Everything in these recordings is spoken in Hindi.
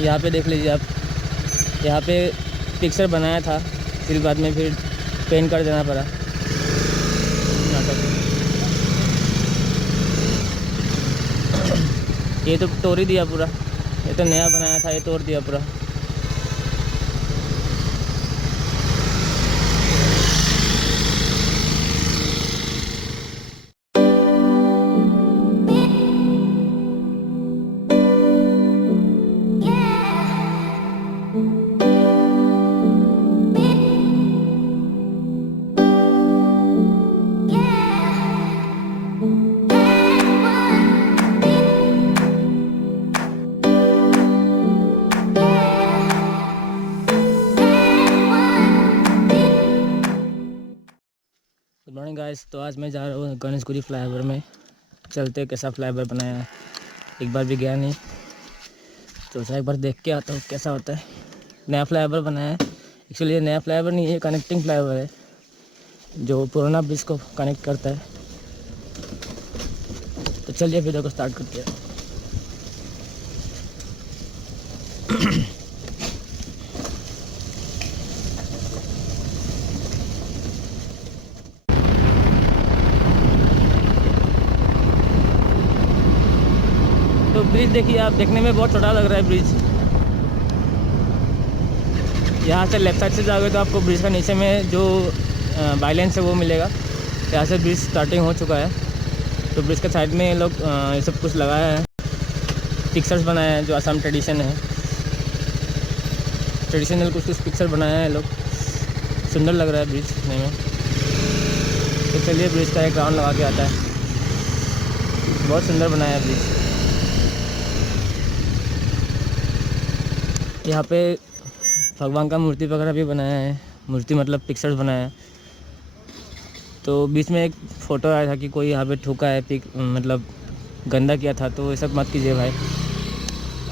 यहाँ पे देख लीजिए आप, यहाँ पे पिक्चर बनाया था, फिर बाद में फिर पेंट कर देना पड़ा। ये तो तोड़ ही दिया पूरा, ये तो नया बनाया था, ये तोड़ दिया पूरा। Good morning guys. तो आज मैं जा रहा हूँ गणेशगुरी फ्लाईओवर में, चलते कैसा फ्लाईओवर बनाया है, एक बार भी गया नहीं, तो एक बार देख के आता हूँ कैसा होता है। नया फ्लाईओवर बनाया है, एक्चुअली ये नया फ्लाईओवर नहीं है, कनेक्टिंग फ्लाईओवर है जो पुराना ब्रिज को कनेक्ट करता है। तो चलिए वीडियो को स्टार्ट करते हैं। तो ब्रिज देखिए आप, देखने में बहुत छोटा लग रहा है ब्रिज। यहाँ से लेफ्ट साइड से जाओगे तो आपको ब्रिज का नीचे में जो बाइलेंस है वो मिलेगा। यहाँ से ब्रिज स्टार्टिंग हो चुका है, तो ब्रिज के साइड में लोग ये सब कुछ लगाया है, पिक्चर्स बनाए हैं जो असम ट्रेडिशन है, ट्रेडिशनल कुछ पिक्चर बनाया है लोग। सुंदर लग रहा है ब्रिज देखने में। तो चलिए ब्रिज का एक राउंड लगा के आता है। बहुत सुंदर बनाया है ब्रिज। यहाँ पे भगवान का मूर्ति वगैरह भी बनाया है, मूर्ति मतलब पिक्चर्स बनाया है। तो बीच में एक फ़ोटो आया था कि कोई यहाँ पे ठोका है, मतलब गंदा किया था, तो ये सब मत कीजिए भाई,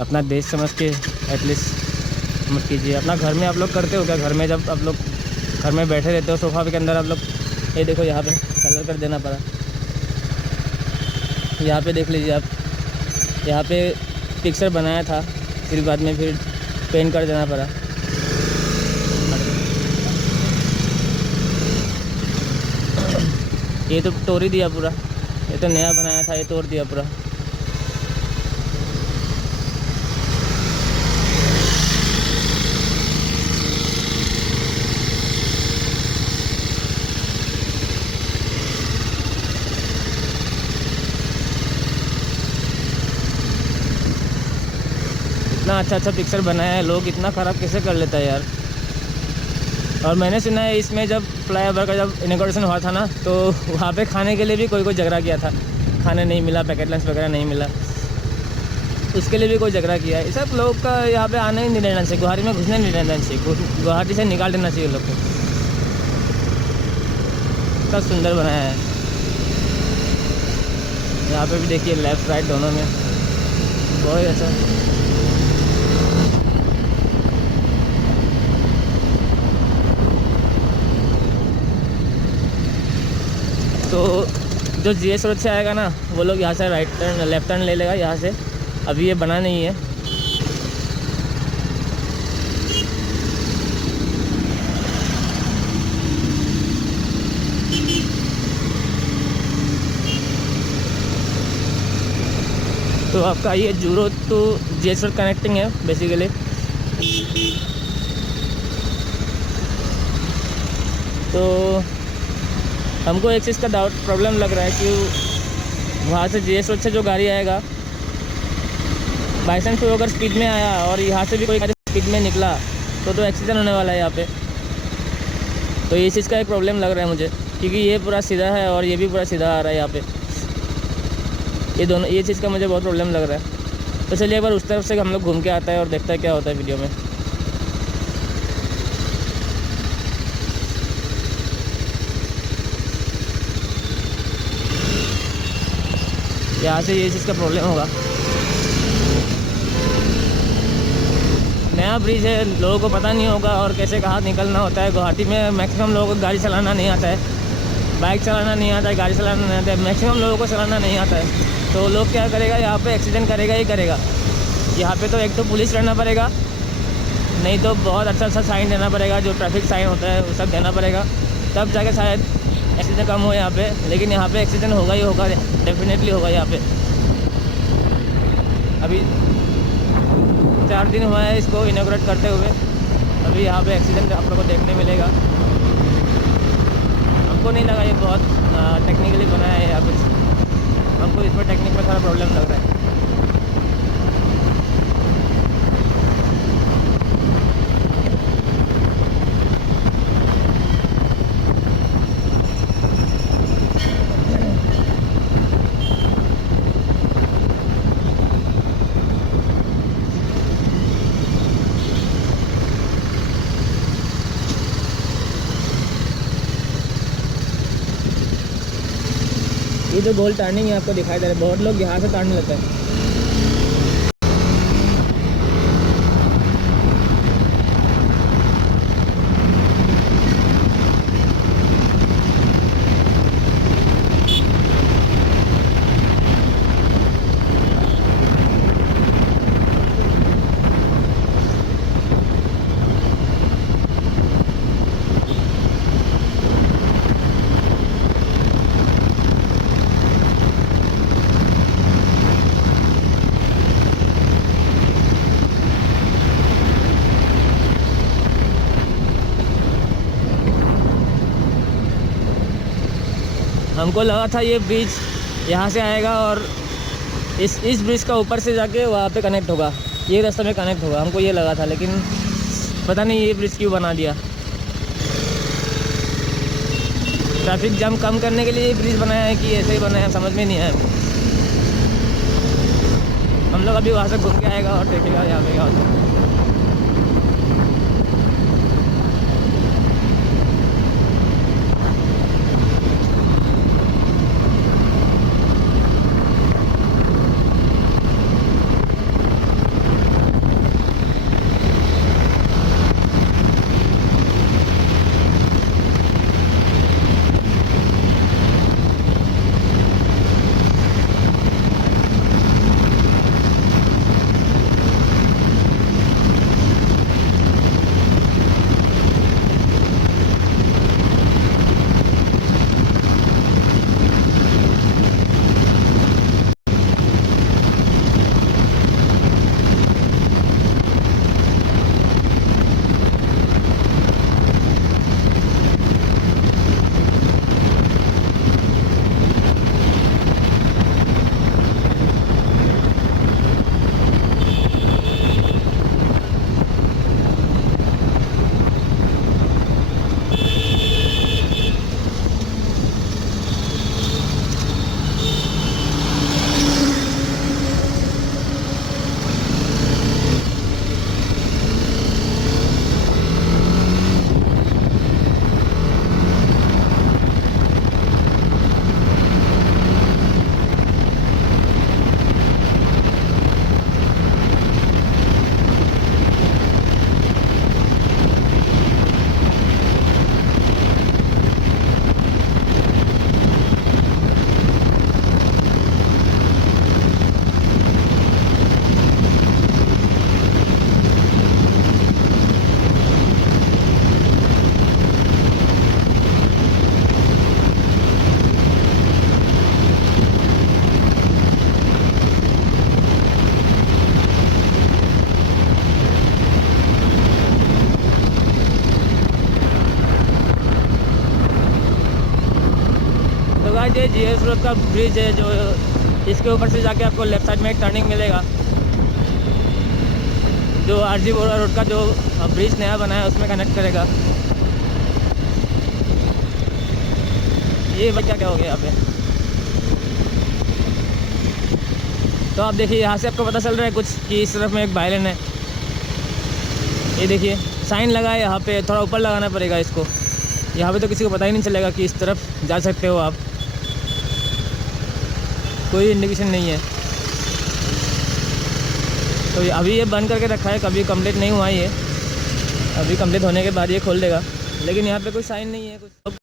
अपना देश समझ के एटलीस्ट मत कीजिए। अपना घर में आप लोग करते हो क्या? घर में जब आप लोग घर में बैठे रहते हो सोफ़ा के अंदर, आप लोग ये देखो यहाँ पे कलर कर देना पड़ा। यहाँ पे देख लीजिए आप, यहाँ पे पिक्चर बनाया था, फिर बाद में फिर पेंट कर देना पड़ा। ये तो तोड़ ही दिया पूरा, ये तो नया बनाया था, ये तोड़ दिया पूरा। इतना अच्छा अच्छा पिक्चर बनाया है, लोग इतना ख़राब कैसे कर लेता है यार। और मैंने सुना है इसमें जब फ्लाईओवर का जब इनॉग्रेशन हुआ था ना, तो वहाँ पे खाने के लिए भी कोई झगड़ा किया था, खाने नहीं मिला, पैकेट लंच वगैरह नहीं मिला, उसके लिए भी कोई झगड़ा किया है। ये सब लोग का यहाँ पे आने ही नहीं देना चाहिए, गुवाहाटी में घुसने नहीं देना चाहिए, गुवाहाटी से निकाल देना चाहिए लोग को। इतना सुंदर बनाया है। यहाँ पे भी देखिए लेफ़्ट राइट दोनों में बहुत अच्छा। तो जो GS रोड से आएगा ना, वो लोग यहाँ से राइट टर्न लेफ़्ट टर्न ले लेगा यहाँ से। अभी ये बना नहीं है। तो आपका ये zoo road to GS road connecting है बेसिकली। तो हमको एक चीज़ का डाउट प्रॉब्लम लग रहा है कि वहाँ से GS रोड से जो गाड़ी आएगा, बाई चांस कोई अगर स्पीड में आया और यहाँ से भी कोई गाड़ी स्पीड में निकला तो एक्सीडेंट होने वाला है यहाँ पे। तो ये चीज़ का एक प्रॉब्लम लग रहा है मुझे, क्योंकि ये पूरा सीधा है और ये भी पूरा सीधा आ रहा है यहाँ पे। ये चीज़ का मुझे बहुत प्रॉब्लम लग रहा है। तो चलिए एक बार उस तरफ से हम लोग घूम के आता है और देखता है क्या होता है वीडियो में। यहाँ से ये चीज़ का प्रॉब्लम होगा। नया ब्रिज है, लोगों को पता नहीं होगा और कैसे कहाँ निकलना होता है। गुवाहाटी में मैक्सिमम लोगों को गाड़ी चलाना नहीं आता है, बाइक चलाना नहीं आता है, गाड़ी चलाना नहीं आता है, मैक्सिमम लोगों को चलाना नहीं आता है। तो लोग क्या करेगा, यहाँ पे एक्सीडेंट करेगा ही करेगा। यहाँ पे तो एक तो पुलिस रहना पड़ेगा, नहीं तो बहुत अच्छा साइन देना पड़ेगा, जो ट्रैफिक साइन होता है वो सब देना पड़ेगा, तब जाके शायद एक्सीडेंट कम हो यहाँ पे। लेकिन यहाँ पे एक्सीडेंट होगा ही होगा, डेफिनेटली होगा यहाँ पे। अभी 4 दिन हुआ है इसको इनॉग्रेट करते हुए, अभी यहाँ पे एक्सीडेंट आप लोगों को देखने मिलेगा। हमको नहीं लगा ये बहुत टेक्निकली बनाया है या कुछ, हमको इसमें टेक्निक में थोड़ा प्रॉब्लम लग रहा है। ये जो गोल टर्निंग है आपको दिखाई दे रहा है, बहुत लोग यहाँ से टर्न लेते हैं। हमको लगा था ये ब्रिज यहाँ से आएगा और इस ब्रिज का ऊपर से जाके वहाँ पे कनेक्ट होगा, ये रास्ते में कनेक्ट होगा, हमको ये लगा था। लेकिन पता नहीं ये ब्रिज क्यों बना दिया। ट्रैफिक जाम कम करने के लिए ये ब्रिज बनाया है कि ऐसे ही बनाया है, समझ में नहीं आया। हम लोग अभी वहाँ से घूम के आएगा और देखेगा यहाँ पे क्या होता है। ये GS रोड का ब्रिज है, जो इसके ऊपर से जाके आपको लेफ्ट साइड में एक टर्निंग मिलेगा। जो RG बोरा रोड का जो ब्रिज नया बना है उसमें कनेक्ट करेगा। ये क्या क्या हो गया यहाँ पे, तो आप देखिए यहाँ से आपको पता चल रहा है कुछ कि इस तरफ में एक बाइलेन है। ये देखिए साइन लगा है यहाँ पे, थोड़ा ऊपर लगाना पड़ेगा इसको। यहाँ पे तो किसी को पता ही नहीं चलेगा कि इस तरफ जा सकते हो आप, कोई इंडिकेशन नहीं है। तो अभी ये बंद करके रखा है, कभी कंप्लीट नहीं हुआ ये, अभी कंप्लीट होने के बाद ये खोल देगा। लेकिन यहाँ पे कोई साइन नहीं है कुछ।